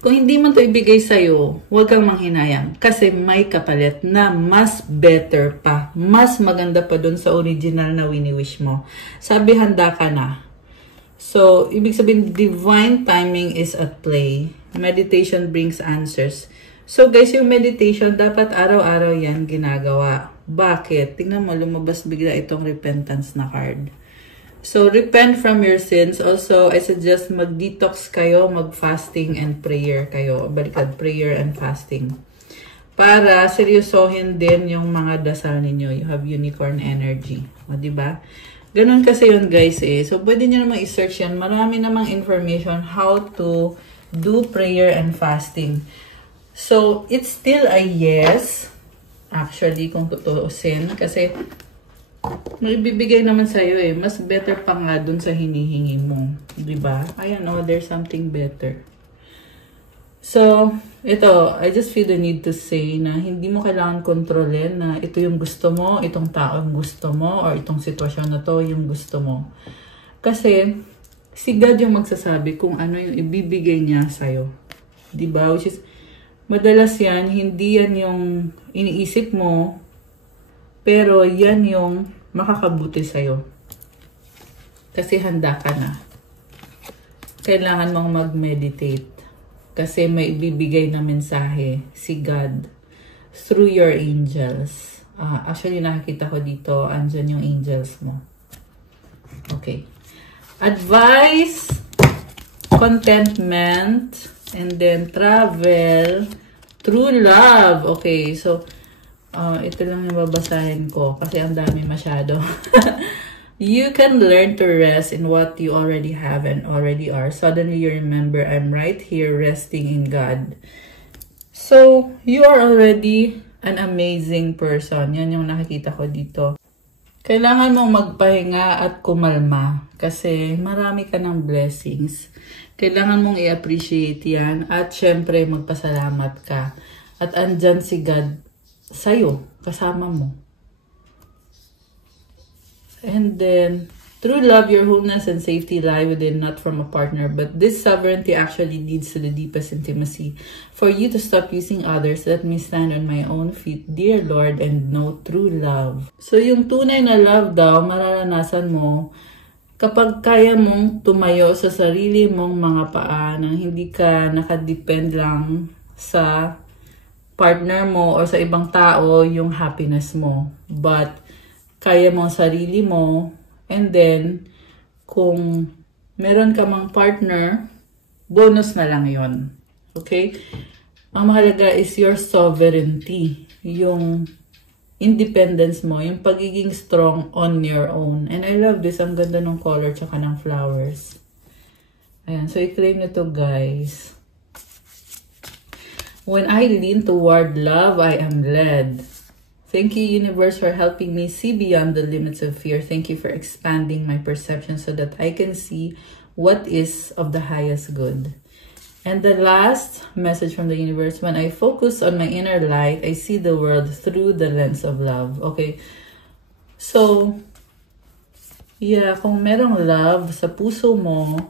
kung hindi mo ito ibigay sa'yo, huwag kang manghinayang. Kasi may kapalit na mas better pa. Mas maganda pa dun sa original na wini-wish mo. Sabi, handa ka na. So, ibig sabihin, divine timing is at play. Meditation brings answers. So, guys, yung meditation, dapat araw-araw yan ginagawa. Bakit? Tingnan mo, lumabas bigla itong repentance na card. So, repent from your sins. Also, I suggest mag-detox kayo, mag-fasting and prayer kayo. Baliktad, prayer and fasting. Para seryosohin din yung mga dasal ninyo. You have unicorn energy. O, diba? Ganun kasi yun, guys, eh. So, pwede nyo namang i-search yan. Marami namang information how to do prayer and fasting. So, it's still a yes. Actually, kung tutuusin. Kasi, may bibigay naman sa'yo eh. Mas better pa nga dun sa hinihingi mo. Diba? Ayan, oh, there's something better. So, ito, I just feel the need to say na hindi mo kailangan kontrolin na ito yung gusto mo, itong tao yung gusto mo, or itong sitwasyon na to yung gusto mo. Kasi, si God yung magsasabi kung ano yung ibibigay niya sa'yo. Diba? Which is, madalas yan, hindi yan yung iniisip mo, pero yan yung makakabuti sa'yo. Kasi handa ka na. Kailangan mong mag-meditate. Kasi may ibibigay na mensahe si God through your angels. Actually, nakikita ko dito, andyan yung angels mo. Okay. Advice, contentment, and then travel, true love. Okay, so, ito lang yung babasahin ko kasi ang dami masyado. You can learn to rest in what you already have and already are. Suddenly you remember, I'm right here resting in God. So, you are already an amazing person. Yan yung nakikita ko dito. Kailangan mong magpahinga at kumalma kasi marami ka ng blessings. Kailangan mong i-appreciate yan at syempre magpasalamat ka. At andyan si God sa'yo, kasama mo. And then, true love, your wholeness and safety lie within, not from a partner. But this sovereignty actually leads to the deepest intimacy. For you to stop using others, let me stand on my own feet, dear Lord, and know true love. So, yung tunay na love daw, mararanasan mo kapag kaya mong tumayo sa sarili mong mga paa nang hindi ka nakadepend lang sa partner mo or sa ibang tao yung happiness mo. But, kaya mo sarili mo, and then, kung meron ka mang partner, bonus na lang yon. Okay? Ang mahalaga is your sovereignty, yung independence mo, yung pagiging strong on your own. And I love this, ang ganda ng color tsaka ng flowers. Ayan, so i-claim nito, guys. When I lean toward love, I am led. Thank you, universe, for helping me see beyond the limits of fear. Thank you for expanding my perception so that I can see what is of the highest good. And the last message from the universe, when I focus on my inner light, I see the world through the lens of love. Okay. So, yeah, kung merong love sa puso mo,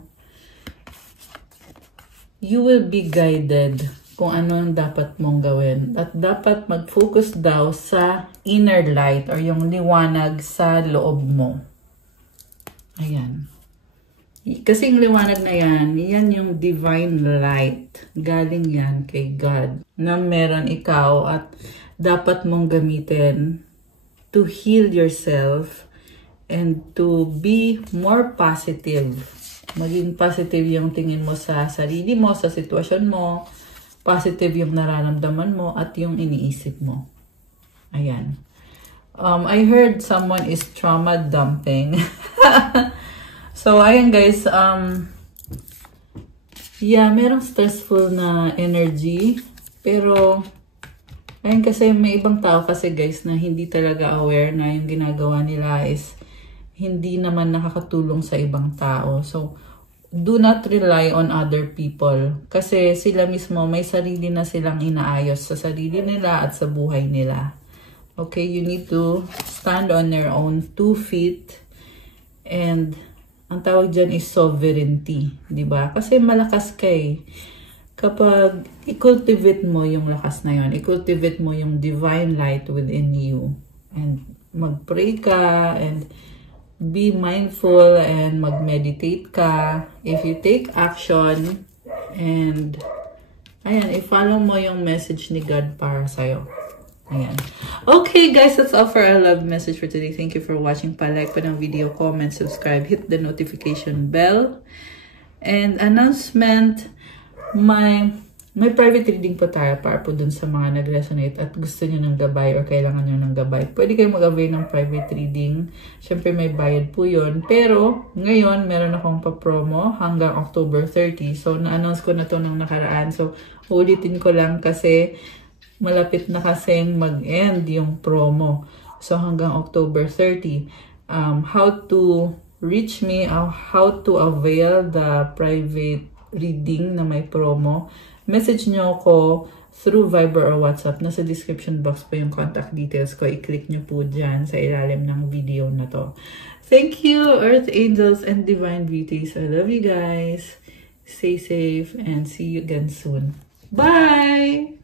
you will be guided kung ano ang dapat mong gawin. At dapat mag-focus daw sa inner light or yung liwanag sa loob mo. Ayan. Kasi yung liwanag na yan, yan yung divine light. Galing yan kay God na meron ikaw at dapat mong gamitin to heal yourself and to be more positive. Maging positive yung tingin mo sa sarili mo, sa sitwasyon mo, positive yung nararamdaman mo at yung iniisip mo. Ayan. I heard someone is trauma dumping. So, ayan guys. Yeah, merong stressful na energy. Pero, ayan kasi may ibang tao kasi guys na hindi talaga aware na yung ginagawa nila is hindi naman nakakatulong sa ibang tao. So, do not rely on other people. Kasi sila mismo may sarili na silang inaayos sa sarili nila at sa buhay nila. Okay, you need to stand on your own 2 feet. And ang tawag dyan is sovereignty. Diba? Kasi malakas ka eh. Kapag i-cultivate mo yung lakas na yun, i-cultivate mo yung divine light within you. And mag-pray ka and be mindful and mag-meditate ka. If you take action and ayan, i-follow mo yung message ni God para sa'yo. Ayan. Okay, guys, that's all for our love message for today. Thank you for watching. Pa-like pa ng video, comment, subscribe, hit the notification bell. And announcement, may private reading po tayo para po dun sa mga nag-resonate at gusto nyo ng gabay or kailangan nyo ng gabay. Pwede kayo mag-avail ng private reading. Siyempre may bayad po yun. Pero ngayon, meron akong pa-promo hanggang October 30. So, na-announce ko na to nung nakaraan. So, ulitin ko lang kasi malapit na kasing mag-end yung promo. So, hanggang October 30. How to reach me, how to avail the private reading na may promo. Message nyo ko through Viber or WhatsApp. Nasa description box po yung contact details ko. I-click nyo po dyan sa ilalim ng video na to. Thank you, Earth Angels and Divine Beauties. I love you guys. Stay safe and see you again soon. Bye!